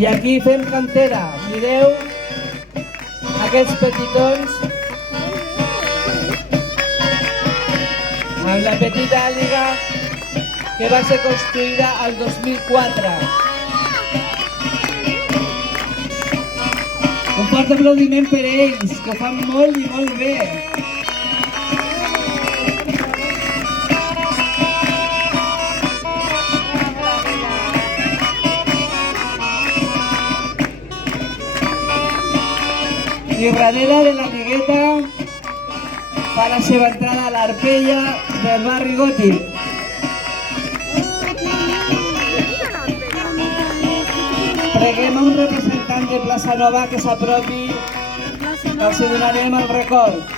I aquí fem cantera. Mireu aquests petitons amb la petita àliga que va ser construïda al 2004. Un fort aplaudiment per ells, que ho fan molt i molt bé. I darrere de la Ligueta fa la seva entrada a l'Arpella del barri Gòtic. Preguem a un representant de Plaça Nova que s'apropi, que els donarem el record.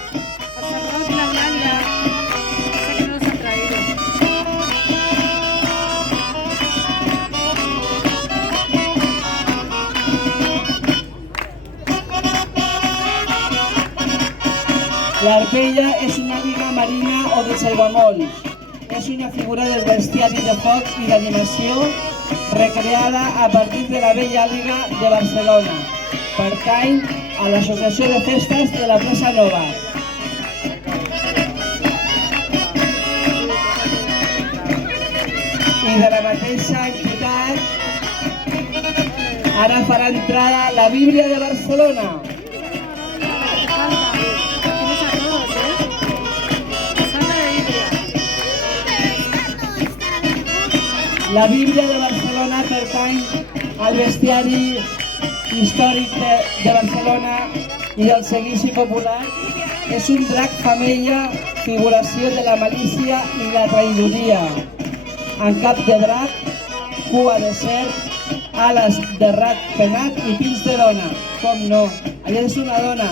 L'Arpella és una àliga marina o dels aiguamolls. És una figura del bestiari de foc i d'animació recreada a partir de la vella àliga de Barcelona. Pertany a l'Associació de Festes de la Plaça Nova. I de la mateixa entitat ara farà entrada la Bíblia de Barcelona. La Bíblia de Barcelona pertany al bestiari històric de Barcelona i del seguici popular. És un drac femella, figuració de la malícia i la traïdoria. En cap de drac, cua de serp, ales de rat penat i pins de dona. Com no, allà és una dona.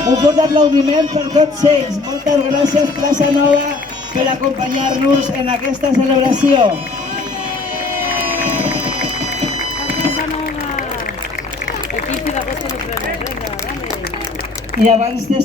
Un fort aplaudiment per tots ells. Moltes gràcies, Plaça Nova, per acompanyar-nos en aquesta celebració. I abans de